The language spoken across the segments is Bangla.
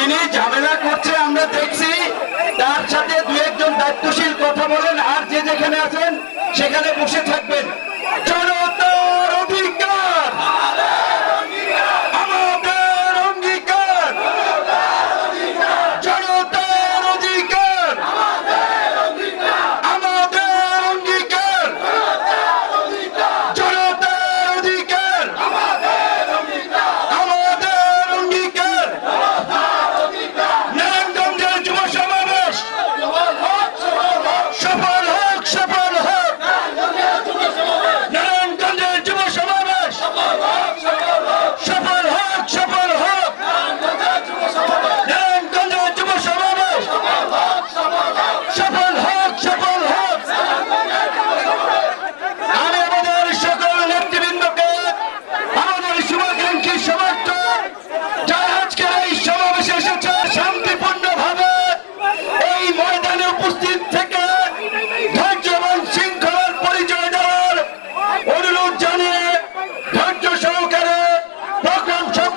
যিনি ঝামেলা করছে, আমরা দেখছি, তার সাথে দু একজন দায়িত্বশীল কথা বলেন, আর যে যেখানে আছেন, সেখানে বসে থাকবে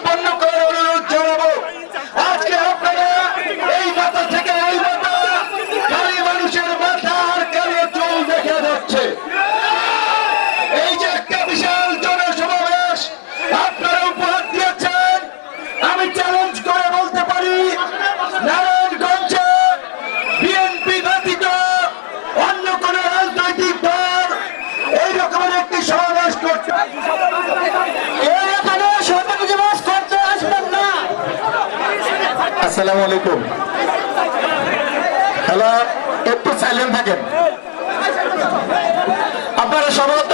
সম্পন্ন করে আসসালামু আলাইকুম। হ্যালো একটু সাইলেন্ট থাকেন। আপনারা সম্ভবত